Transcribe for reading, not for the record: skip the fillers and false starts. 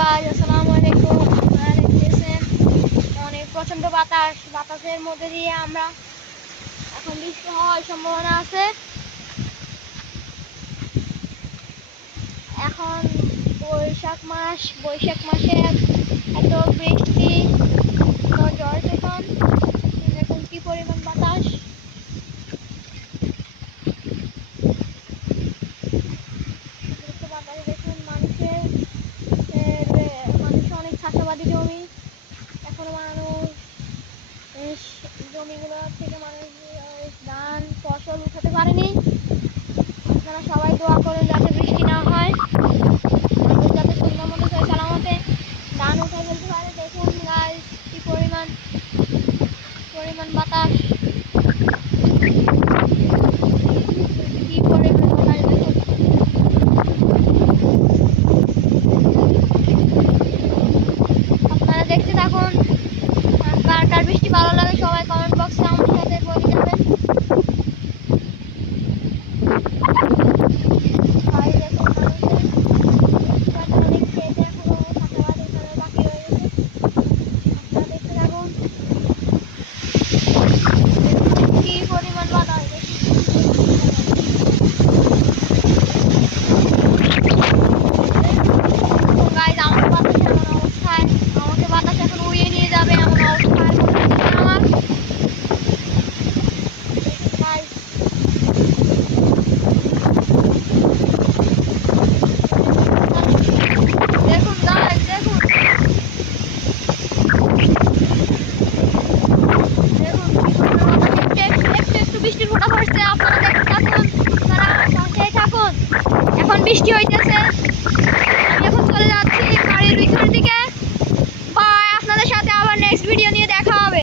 Guys, আসসালামু আলাইকুম। আপনারা দেখতেছেন অনেক প্রচন্ড বাতাসের মধ্যে দিয়ে আমরা এখন বৃষ্টি হওয়ার সম্ভাবনা আছে। এখন বৈশাখ মাসে এত বৃষ্টি, ঝড় তুফান, দেখুন কি পরিমাণ বাতাস।